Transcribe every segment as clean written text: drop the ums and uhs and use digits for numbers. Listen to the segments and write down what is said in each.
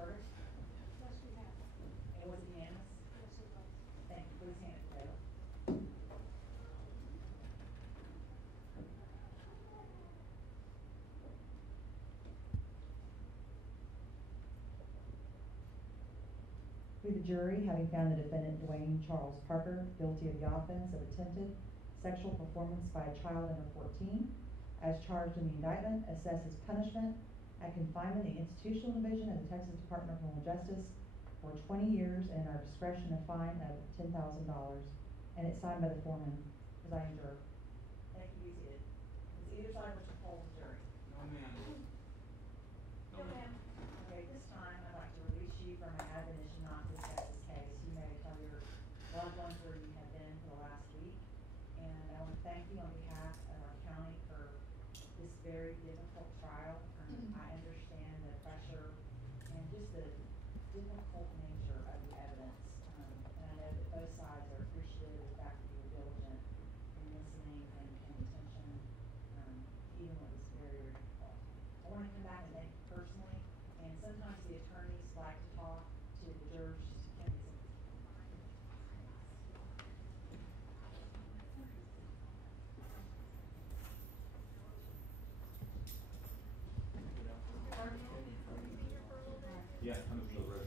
verdict? Yes, we have. And was it unanimous? Yes, it was. Thank you. Please hand it to Taylor. We, the jury, having found the defendant Duane Charles Parker guilty of the offense of attempted sexual performance by a child under 14, as charged in the indictment, assess his punishment at confinement in the institutional division of the Texas Department of Criminal Justice for 20 years and our discretion a fine of $10,000. And it's signed by the foreman, presiding juror. Thank you. Be seated. Does either side wish to poll the jury? No, ma'am. No, ma'am. Okay, at this time, I'd like to release you from my admonition not to discuss this case. You may tell your loved ones where you have been for the last week. And I want to thank you on behalf of our county for this very difficult trial. I understand the pressure and just the difficult nature of the evidence. And I know that both sides are appreciative of the fact that you were diligent in listening and paying attention, even when it was very, very difficult. I want to come back and thank you personally. And sometimes the attorneys like to talk to the jurors just to get some. Yeah, I'm for the record.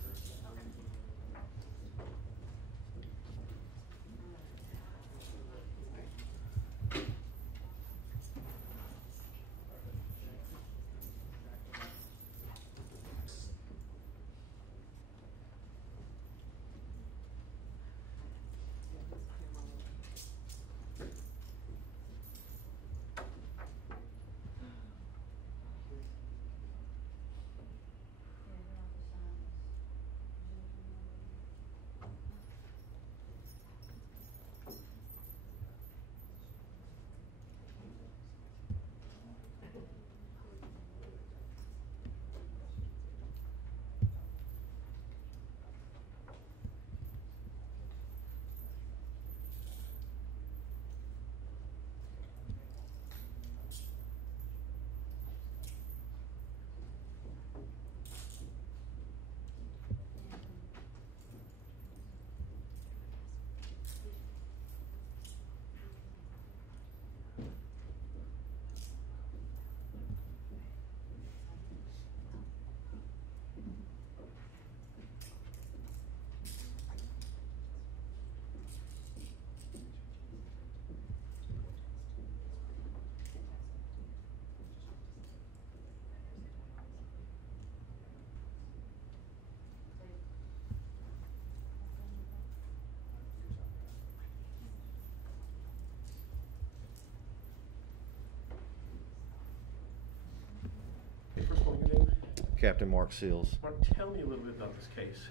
Captain Mark Seals. Mark, tell me a little bit about this case.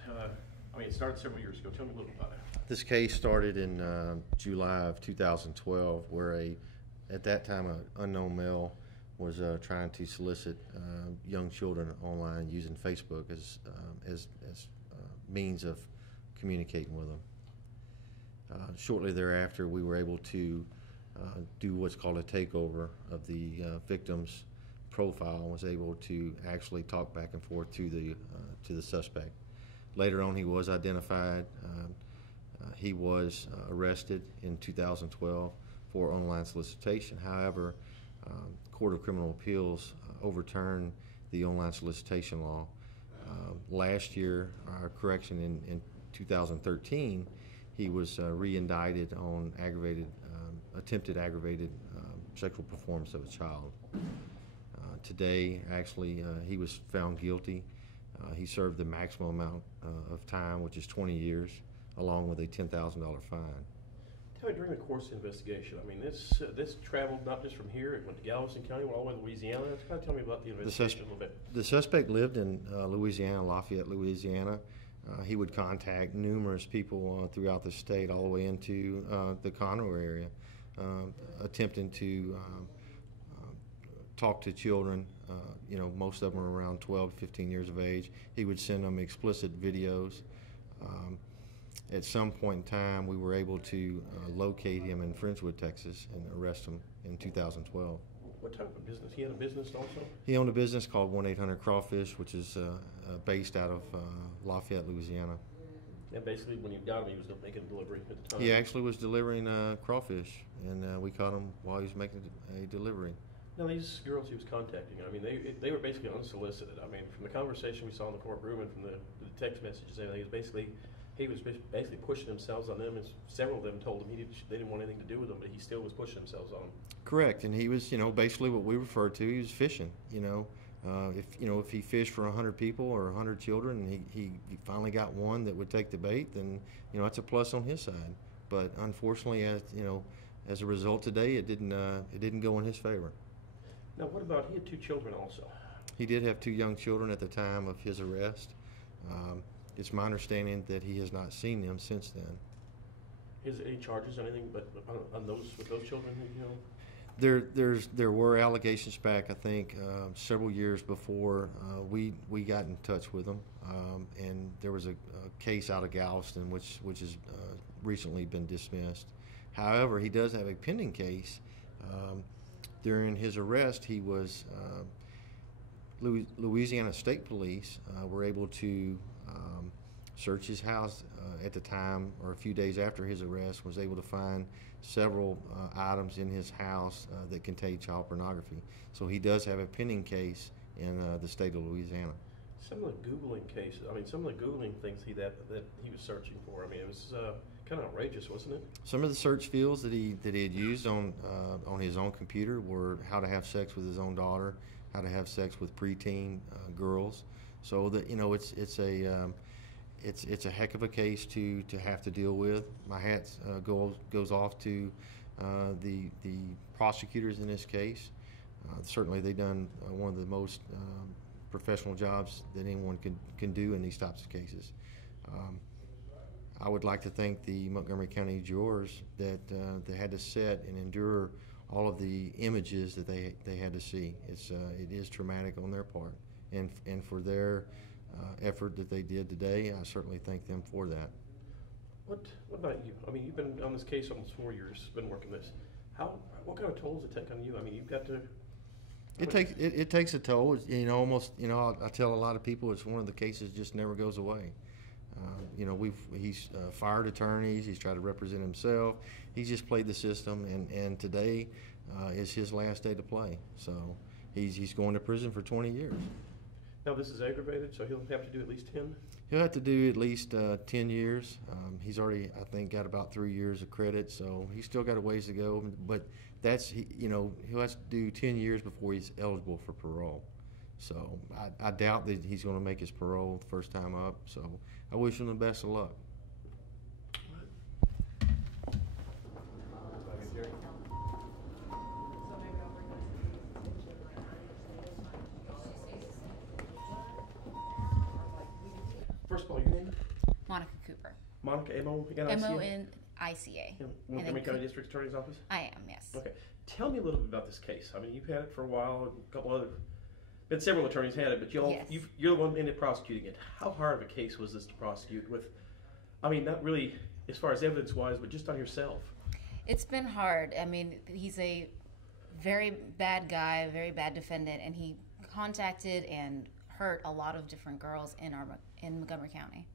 It started several years ago. Tell me a little bit about it. This case started in July of 2012, where at that time, an unknown male was trying to solicit young children online using Facebook as means of communicating with them. Shortly thereafter, we were able to do what's called a takeover of the victim's profile and was able to actually talk back and forth to the suspect. Later on, he was identified. He was arrested in 2012 for online solicitation. However, Court of Criminal Appeals overturned the online solicitation law. Last year, in 2013, he was re-indicted on attempted aggravated sexual performance of a child. Today, actually, he was found guilty. He served the maximum amount of time, which is 20 years, along with a $10,000 fine. Tell me, during the course of the investigation, this traveled not just from here, it went to Galveston County, went all the way to Louisiana. Kind of tell me about the investigation a little bit. The suspect lived in Louisiana, Lafayette, Louisiana. He would contact numerous people throughout the state, all the way into the Conroe area, attempting to talk to children. Most of them are around 12 to 15 years of age. He would send them explicit videos. At some point in time, we were able to locate him in Friendswood, Texas, and arrest him in 2012. What type of business? He had a business also? He owned a business called 1-800-CRAWFISH, which is based out of Lafayette, Louisiana. And basically, when you got him, he was making a delivery at the time. He actually was delivering crawfish, and we caught him while he was making a delivery. Now, these girls he was contacting, I mean, they were basically unsolicited. I mean, from the conversation we saw in the courtroom and from the text messages and everything, he was basically pushing themselves on them, and several of them told him they didn't want anything to do with them, but he still was pushing themselves on them. Correct, and he was, basically what we refer to, he was fishing, if he fished for 100 people or 100 children and he finally got one that would take the bait, then, that's a plus on his side. But unfortunately, as a result today, it didn't go in his favor. Now, what about, he had 2 children also? He did have 2 young children at the time of his arrest. It's my understanding that he has not seen them since then. Is there any charges or anything but on those with those children, There were allegations back, I think, several years before we got in touch with him, and there was a case out of Galveston which has recently been dismissed. However, he does have a pending case. During his arrest, he was Louisiana State Police were able to search his house at the time, or a few days after his arrest, was able to find several items in his house that contained child pornography. So he does have a pending case in the state of Louisiana. Some of the Googling cases, some of the Googling things that he was searching for, it was kind of outrageous, wasn't it? Some of the search fields that he had used on his own computer were how to have sex with his own daughter, how to have sex with preteen girls. So that it's a heck of a case to have to deal with. My hat goes off to the prosecutors in this case. Certainly, they've done one of the most professional jobs that anyone can do in these types of cases. I would like to thank the Montgomery County jurors that had to sit and endure all of the images that they had to see. It is traumatic on their part, and for their effort that they did today, I certainly thank them for that. What about you? You've been on this case almost 4 years, been working this. What kind of toll does it take on you? You've got to... It takes a toll. I tell a lot of people it's one of the cases just never goes away. He's fired attorneys. He's tried to represent himself. He's just played the system, and today is his last day to play. So he's going to prison for 20 years. Now this is aggravated, so he'll have to do at least 10? He'll have to do at least 10 years. He's already, I think, got about 3 years of credit, so he's still got a ways to go. But he'll have to do 10 years before he's eligible for parole. So I doubt that he's going to make his parole the first time up. So I wish him the best of luck. First of all, your name? Monica Cooper. Monica, M-O-N-I-C-A? M-O-N-I-C-A. Montgomery County District Attorney's Office? I am, yes. Okay. Tell me a little bit about this case. You've had it for a while, a couple other, been several attorneys had it, but Yes. you're the one in it prosecuting it. How hard of a case was this to prosecute with, not really as far as evidence-wise, but just on yourself? It's been hard. He's a very bad guy, very bad defendant, and he contacted and hurt a lot of different girls in Montgomery County.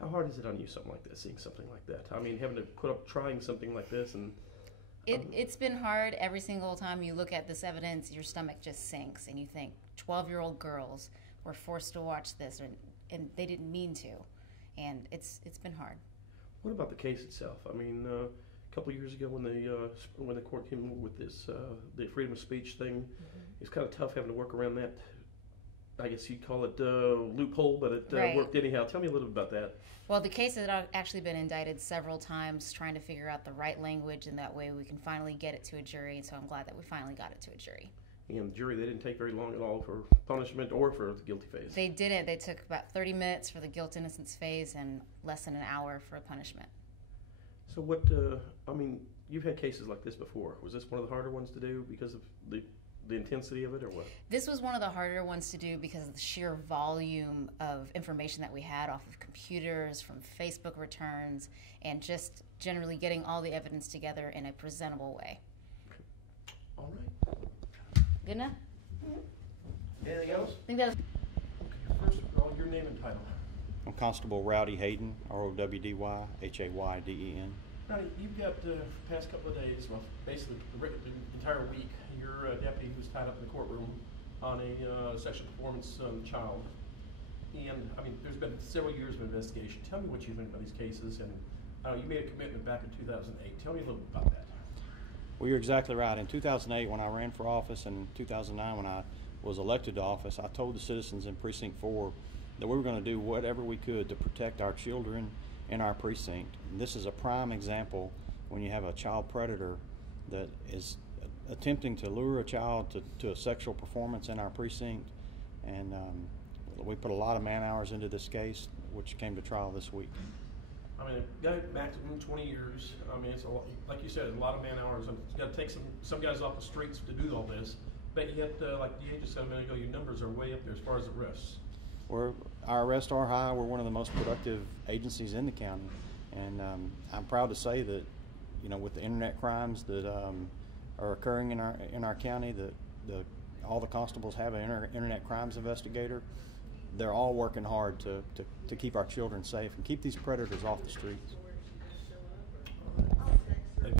How hard is it on you, something like this, seeing something like that? Having to put up trying something like this and... It's been hard. Every single time you look at this evidence, your stomach just sinks, and you think 12-year-old girls were forced to watch this, and they didn't mean to, and it's been hard. What about the case itself? A couple of years ago when the court came with this the freedom of speech thing, it's kind of tough having to work around that. I guess you'd call it loophole, but it Right. worked anyhow. Tell me a little bit about that. Well, the case has actually been indicted several times, trying to figure out the right language, and that way we can finally get it to a jury, and so I'm glad that we finally got it to a jury. And the jury, they didn't take very long at all for punishment or for the guilty phase. They didn't. They took about 30 minutes for the guilt-innocence phase and less than an hour for punishment. So what, you've had cases like this before. Was this one of the harder ones to do because of the intensity of it, or what? This was one of the harder ones to do because of the sheer volume of information that we had off of computers, from Facebook returns, and just generally getting all the evidence together in a presentable way. All right. Good enough? Anything else? I think that's Okay, first of all, your name and title. I'm Constable Rowdy Hayden, R-O-W-D-Y, H-A-Y-D-E-N. Now, you've got the past couple of days, well, basically the entire week, your deputy who's tied up in the courtroom on a sexual performance child. And, I mean, there's been several years of investigation. Tell me what you think about these cases. And you made a commitment back in 2008. Tell me a little bit about that. Well, you're exactly right. In 2008, when I ran for office, and in 2009, when I was elected to office, I told the citizens in Precinct 4 that we were going to do whatever we could to protect our children in our precinct. And this is a prime example when you have a child predator that is attempting to lure a child to a sexual performance in our precinct. And we put a lot of man hours into this case, which came to trial this week. I mean, a guy maximum 20 years. I mean, it's a lot, like you said, a lot of man hours. And it's got to take some guys off the streets to do all this. But yet, like the agent said a minute ago, your numbers are way up there as far as arrests. Our arrests are high. We're one of the most productive agencies in the county, and I'm proud to say that, you know, with the internet crimes that are occurring in our county, that all the constables have an internet crimes investigator. They're all working hard to keep our children safe and keep these predators off the streets.